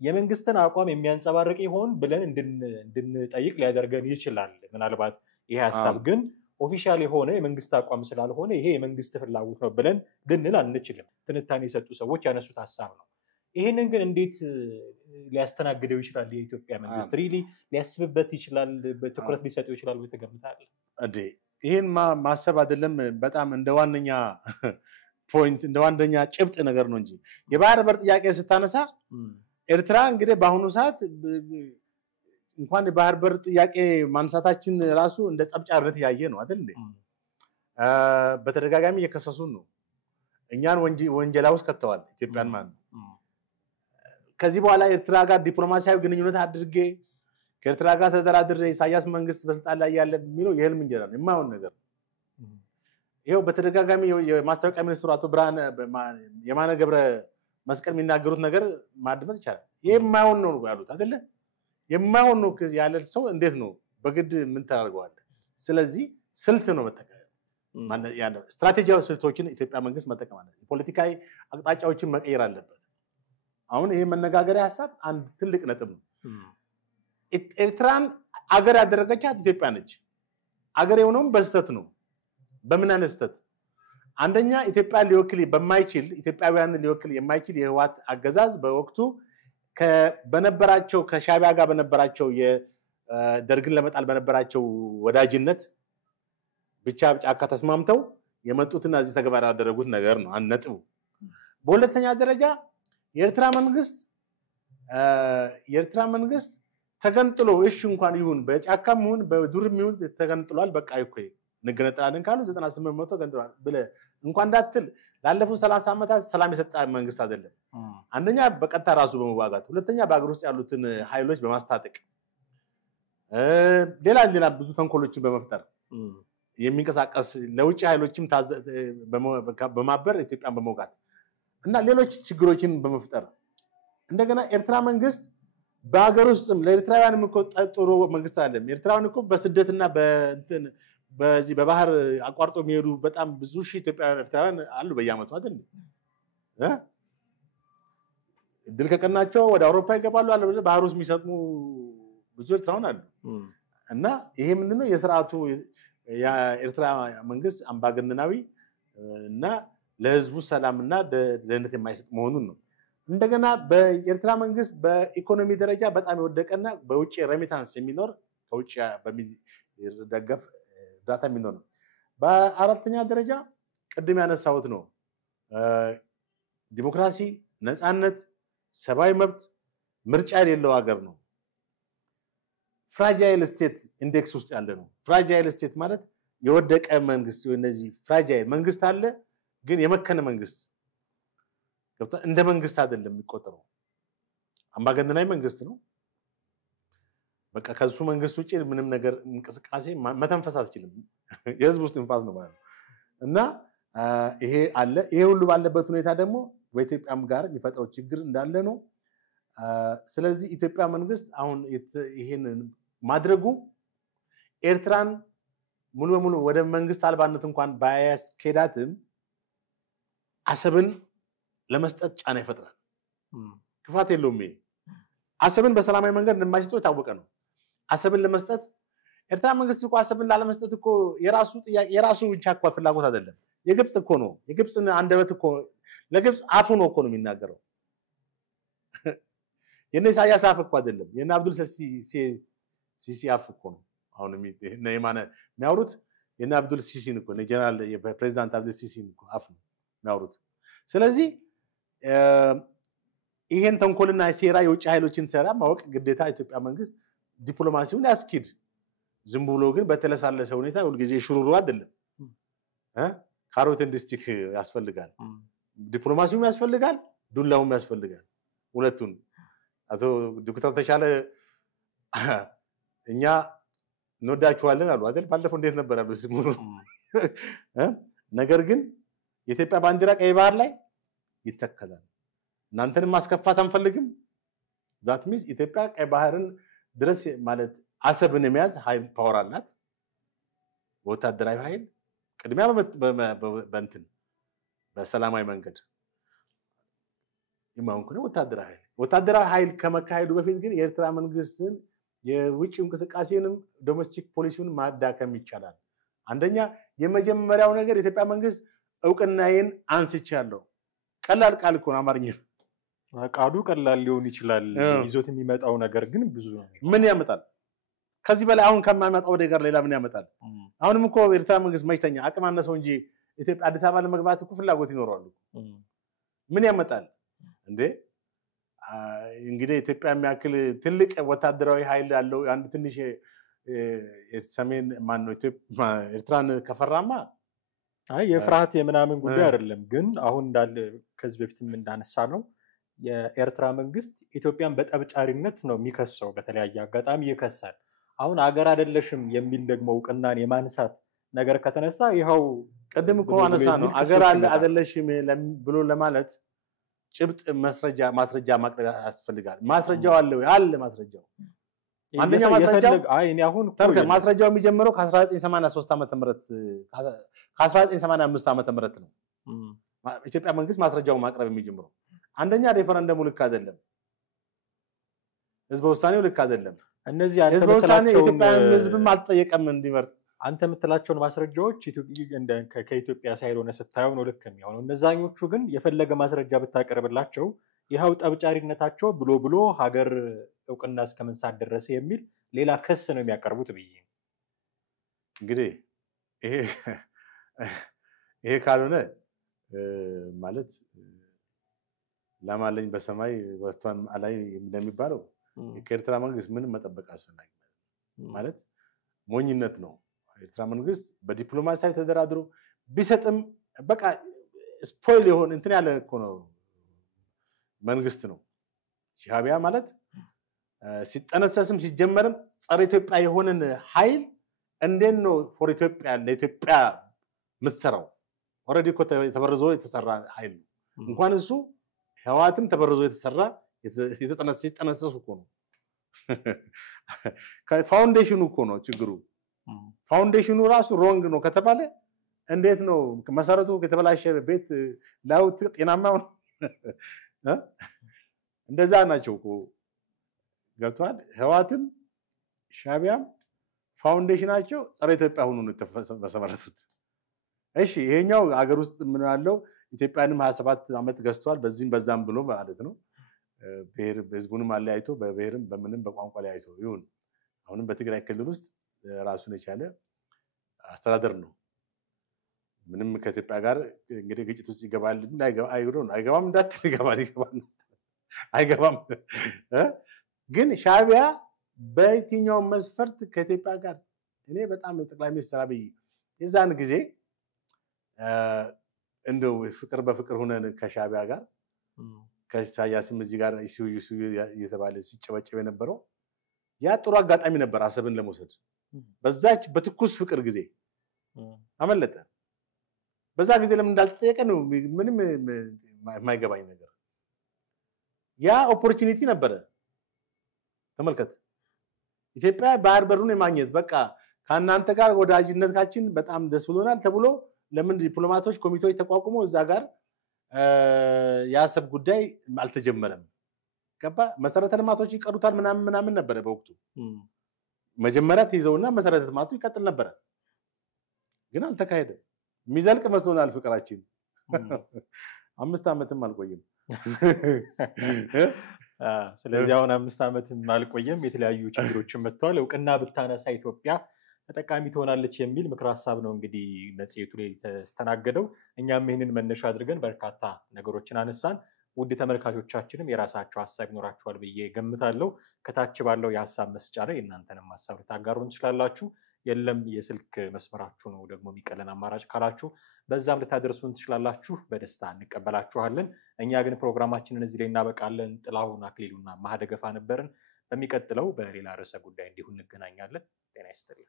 የመንግስትን አቋም የሚያንጸባርቅ ይሆን ብለን እንድንጠይቅ ሊያደርገን ይችላል ምናልባት ይሄ ሐሳብ ግን ኦፊሻል የሆነ የመንግስት አቋም ስላልሆነ ይሄ የመንግስት ፍላጎት ነው ብለን ልንል አንችልም ትንታኔ የሰጡ ሰዎች ያነሱት ሐሳብ ነው ይሄንን ግን እንዴት ሊያስተናግደው ይችላል የኢትዮጵያ መንግስት ሪሊ ሊያስብበት ይችላል በትኩረት ሊሰጠው ይችላል ወይ ተገምታለህ እንዴ ይሄን ማሰብ አይደለም በጣም እንደ ዋነኛ ፖይንት እንደ ዋነኛ ጭብጥ ነገር ነው እንጂ የባህር በር ጥያቄ ስታነሳ ኤርትራ እንግዲህ በአሁኑ ሰዓት እንኳን የባህር በር ጥያቄ ማንሳታችን ራሱ እንደ ጸብጫርነት ያየ ነው አይደል እንዴ በተደጋጋሚ የከሰሱን ነው እኛን ወንጀላ ውስጥ ከተዋል ኢትዮጵያን ማን ከዚህ በኋላ ኤርትራ ጋር ዲፕሎማሲያዊ ግንኙነት አድርጌ ከኤርትራ ጋር ተደራድሬ ኢሳያስ መንግስት በስልጣን ላይ ያለ የሚለው የህልም እንጀራ ነው የማይሆን ነገር ይሄው በተደጋጋሚ የማስታወቂያ ሚኒስትሩ አቶ ብርሃነ የማነ ገብረ መስቀል የሚናገሩት ነገር ማድመጥ ይቻላል ይሄ የማይሆን ነው ያሉት አይደለ የማይሆን ነው ያለ ሰው እንዴት ነው በግድ ምን ታደርገዋል ስለዚህ ስልት ነው መጠቀም ያለ ስትራቴጂያዊ ስልቶችን ኢትዮጵያ መንግስት መጠቀም አለበት ፖለቲካዊ አቅጣጫዎችን መቀየር አለበት አሁን ይሄ መነጋገሪያ ሐሳብ አንድ ትልቅ ነጥብ ነው ኤርትራን አገር ያደረገቻት ኢትዮጵያ ነች አገር የሆነው በስተት ነው በምን አነስተት አንደኛ ኢትዮጵያ ሊወክል በማይችል ኢትዮጵያውያን ሊወክል የማይችል የህዋት አገዛዝ በወቅቱ በነበራቸው ከሻቢያ ጋር በነበራቸው የደርግን ለመጣል በነበራቸው ወዳጅነት ብቻ ጫካ ተስማምተው የመጡትና እዚህ ተግባር ያደረጉት ነገር ነው አንድ ነጥብ በሁለተኛ ደረጃ የኤርትራ መንግስት ተገንጥሎ እሺ እንኳን ይሁን በጫካም ይሁን በዱርም ይሁን ተገንጥሏል በቃ ይቆይ ንገነጣለን ካሉ 98% ገንጥሏል ብለ እንኳን እንዳትል ላለፉት 30 ዓመታት ሰላም የሰጠ መንግስት አይደለም አንደኛ በቀጥታ ራሱ በመዋጋት ሁለተኛ በአገር ውስጥ ያሉትን ኃይሎች በማስታጠቅ ሌላ ብዙ ተንኮሎችን በመፍጠር የሚንቀሳቀስ ለውጭ ኃይሎችም በማበር ኢትዮጵያን በመውጋት እና ሌሎች ችግሮችን በመፍጠር እንደገና ኤርትራ መንግስት በአገር ውስጥም ለኤርትራውያን ጥሩ መንግስት አይደለም ኤርትራውያን እኮ በስደትና በዚህ በባህር አቋርጦ የሚሄዱ በጣም ብዙ ሺህ ኢትዮጵያውያን ኤርትራውያን አሉ በየአመቱ አይደል ድል ከቀናቸው ወደ አውሮፓ ይገባሉ አለ ባህር ውስጥ የሚሰጥሙ ብዙ ኤርትራውያን አሉ እና ይሄ ምንድነው የሥርዓቱ የኤርትራ መንግስት አምባገነናዊ እና ለህዝቡ ሰላምና ደህንነት የማይሰጥ መሆኑን ነው እንደገና በኤርትራ መንግስት በኢኮኖሚ ደረጃ በጣም የወደቀና በውጭ ሬሚታንስ የሚኖር ከውጭ በሚደገፍ ዳታ የሚኖር ነው በአራተኛ ደረጃ ቅድም ያነሳሁት ነው ዲሞክራሲ ነፃነት ሰብአዊ መብት ምርጫ የሌለው ሀገር ነው ፍራጃይል ስቴት ኢንዴክስ ውስጥ ያለ ነው ፍራጃይል ስቴት ማለት የወደቀ መንግስት እነዚህ ፍራጃይል መንግስት አለ ግን የመከነ መንግስት እንደ መንግስት አይደለም የሚቆጠረው አምባገነናዊ መንግስት ነው በቃ ከሱ መንግስት ውጪ ምንም ነገር እንቅስቃሴ መተንፈስ አትችልም የህዝብ ውስጥ እንፋስ ነው ማለት እና ይሄ አለ ይሄ ሁሉ ባለበት ሁኔታ ደግሞ በኢትዮጵያም ጋር የሚፈጥረው ችግር እንዳለ ነው ስለዚህ ኢትዮጵያ መንግስት አሁን ይሄን ማድረጉ ኤርትራን ሙሉ በሙሉ ወደ መንግስት አልባነት እንኳን ባያስኬዳትም አሰብን ለመስጠት ጫና ይፈጥራል ክፋት የለውም አሰብን በሰላማዊ መንገድ እንደማይሰጠው የታወቀ ነው አሰብን ለመስጠት ኤርትራ መንግስት እኮ አሰብን ላለመስጠት እኮ የራሱ ጥያቄ የራሱ ብቻ እኮ ፍላጎት አይደለም የግብጽ እኮ ነው የግብጽን አንደበት እኮ ለግብጽ አፉ ነው እኮ ነው የሚናገረው የነ ኢሳያስ አፍ እኮ አይደለም የነ አብዱል ሲሲ አፍ እኮ ነው አሁን እነ የማነ የሚያወሩት የነ አብዱል ሲሲን እኮ ነው ጀነራል የፕሬዝዳንት አብዱል ሲሲን እኮ አፍ ነው የሚያወሩት ስለዚህ ይሄን ተንኮልና ሴራ የውጭ ኃይሎችን ሰራ ማወቅ ግዴታ ኢትዮጵያ መንግስት ዲፕሎማሲውን ያስኪድ ዝም ብሎ ግን በተለሳለሰ ሁኔታ ሁሉ ጊዜ ሽሩሩ አይደለም ካሮት ኢንዱስትሪ ያስፈልጋል ዲፕሎማሲውም ያስፈልጋል ዱላውም ያስፈልጋል ሁለቱን አቶ ዶክተር ተሻለ እኛ እንወዳችኋለን አሉ አይደል ባለፈው እንዴት ነበር አሉ ሲሙሩ ነገር ግን የኢትዮጵያ ባንዲራ ቀይ ባህር ላይ ይተከላል እናንተንም ማስከፋት አንፈልግም ዛት ሚንስ ኢትዮጵያ ቀይ ባህርን ድረስ ማለት አሰብን የሚያዝ ኃይል ፓወር አላት ወታደራዊ ኃይል ቅድሚያ በእንትን በሰላማዊ መንገድ ይማንኩ ወታደራዊ ኃይል ከመካሄዱ በፊት ግን የኤርትራ መንግስትን የውጭ እንቅስቃሴንም ዶሜስቲክ ፖሊሲውን ማዳከም ይቻላል አንደኛ የመጀመሪያው ነገር የኢትዮጵያ መንግስት እውቅናዬን አንስቻለሁ ቀላል ቃል እኮ አማርኛ ቃሉ ቀላል ሊሆን ይችላል ይዞት የሚመጣው ነገር ግን ብዙ ነው ምን ያመጣል ከዚህ በላይ አሁን ከማይመጣው ነገር ሌላ ምን ያመጣል አሁንም እኮ ኤርትራ መንግስት መይተኛ አቅም አነሰው እንጂ ኢትዮጵያ አዲስ አበባ ለመግባት እኮ ፍላጎት ይኖራሉ ምን ያመጣል እንዴ እንግዲህ ኢትዮጵያ የሚያክል ትልቅ ወታደራዊ ኃይል ያለው አንድ ትንሽ ሰሜን ማን ነው ኢትዮጵያ ኤርትራን ከፈራማ አይ የፍርሃት የምናምን ጉዳይ አይደለም ግን አሁን እንዳለ ከዚህ በፊትም እንዳነሳ ነው የኤርትራ መንግስት ኢትዮጵያን በጠብጫሪነት ነው የሚከሰው በተለያየ አጋጣሚ ይከሳል አሁን አገር አይደለሽም የሚል ደግሞ እውቅናን የማንሳት ነገር ከተነሳ ይሄው ቀደም እኮ አነሳ ነው አገር አይደለሽም ብሎ ለማለት ጭብጥ ማስረጃ ማቅረብ ያስፈልጋል ማስረጃው አለ ማስረጃው አንደኛ ማስረጃው አይ እኔ አሁን ማስረጃው የሚጀምረው ከ1983 ዓመተ ምህረት ከ1985 ዓመተ ምህረት ነው ኢትዮጵያ መንግስት ማስረጃው ማቅረብ የሚጀምረው አንደኛ ሬፈረንደሙ ልክ አይደለም ህዝብ ውሳኔው ልክ አይደለም እነዚህ ህዝብ ውሳኔ ኢትዮጵያ ህዝብም አልጠየቀም እንዲመርጥ አንተ የምትላቸውን ማስረጃዎች ከኢትዮጵያ ሳይል ሆነ ስታየው ነው ልክ የሚሆነው እነዛኞቹ ግን የፈለገ ማስረጃ ብታቀርብላቸው ይሄው ጠብጫሪነታቸው ብሎ ሀገር እውቅና እስከመንሳት ድረስ የሚል ሌላ ክስ ነው የሚያቀርቡት ብዬ እንግዲህ ይሄ ካልሆነ ማለት ለማለኝ በሰማይ ወጥቷን አላይ እንደሚባለው የኤርትራ መንግስት ምንም መጠበቅ አስፈላጊ ማለት ሞኝነት ነው ኤርትራ መንግስት በዲፕሎማሲያዊ ተደራድሮ ቢሰጥም በቃ ስፖይል ይሆን እንትን ያለ እኮ ነው መንግስት ነው ሻቢያ ማለት ሲጠነሰስም ሲጀመርም ጸረ ኢትዮጵያ የሆነን ኃይል እንዴት ነው ፎር ኢትዮጵያ ለኢትዮጵያ ምትሰራው ኦሬዲ እኮ ተበርዞ የተሰራ ኃይል ነው እንኳን እሱ ህዋትም ተበርዞ የተሰራ የተጠነሰሱ እኮ ነው ፋውንዴሽኑ እኮ ነው ችግሩ ፋውንዴሽኑ ራሱ ሮንግ ነው ከተባለ እንዴት ነው መሰረቱ ከተበላሸ ቤት ላውት ጤናማው እንደዛ ናቸው እኮ ገብቷል ህዋትም ሻቢያም ፋውንዴሽናቸው ጸረ ኢትዮጵያ ሆኖ ነው ተመሰረቱት እሺ ይሄኛው ሀገር ውስጥ ምን ያለው ኢትዮጵያንም 27 አመት ገዝቷል በዚህም በዛም ብሎ ማለት ነው ብሔር ህዝቡንም አለያይቶ በብሔርም በምንም በቋንቋ ለያይቶ ይሁን አሁንም በትግራይ ክልል ውስጥ ራሱን የቻለ አስተዳደር ነው ምንም ከኢትዮጵያ ጋር እንግዲህ ግጭት ውስጥ ይገባል አይገባም እንዳትል ይገባል አይገባም ግን ሻቢያ በየትኛው መስፈርት ከኢትዮጵያ ጋር እኔ በጣም ጠቅላይ ሚኒስትር አብይ የዛን ጊዜ እንደው ፍቅር በፍቅር ሆነን ከሻቢያ ጋር ከኢሳያስም እዚህ ጋር ኢሱ እየተባለ ሲጨበጨብ የነበረው ያ ጥሩ አጋጣሚ ነበር አሰብን ለመውሰድ በዛች በትኩስ ፍቅር ጊዜ አመለጠ በዛ ጊዜ ለምን እንዳልተጠየቀ ነው ምንም የማይገባኝ ነገር ያ ኦፖርቹኒቲ ነበር ተመልከት ኢትዮጵያ ባህር በሩን የማግኘት በቃ ካናንተ ጋር ወዳጅነታችን በጣም ደስ ብሎናል ተብሎ ለምን ዲፕሎማቶች ኮሚቴዎች ተቋቁሞ እዛ ጋር ያሰብ ጉዳይ አልተጀመረም ገባ መሰረተ ልማቶች ይቀሩታል ምናምን ነበር በወቅቱ መጀመሪያ ተይዘውና መሰረተ ልማቱ ይቀጥል ነበር ግን አልተካሄደም የሚዘልቅ መስሎናል ፍቅራችን 5 ዓመትም አልቆየም ስለዚህ አሁን 5 ዓመትም አልቆየም የተለያዩ ችግሮችን መጥተዋል እውቅና ብታነሳ ኢትዮጵያ ተጠቃሚ ትሆናለች የሚል ምክር ሐሳብ ነው እንግዲህ መጽሔቱ ላይ ተስተናገደው እኛም ይሄንን መነሻ አድርገን በርካታ ነገሮችን አነሳን ውድ ተመልካቾቻችንም የራሳቸው ሐሳብ ይኖራቸዋል ብዬ ገምታለሁ ከታች ባለው የሐሳብ መስጫ ላይ እናንተንም ሐሳብ ልታጋሩን ትችላላችሁ የለም የስልክ መስመራችሁ ነው ደግሞ የሚቀለን አማራጭ ካላችሁ በዛም ልታደርሱን ትችላላችሁ በደስታ እንቀበላችኋለን እኛ ግን ፕሮግራማችንን እዚህ ላይ እናበቃለን ጥላሁን አክሊሉና ማህደገፋ ነበርን በሚቀጥለው በሌላ ርዕሰ ጉዳይ እንዲሁ እንገናኛለን ጤና ይስጥልኝ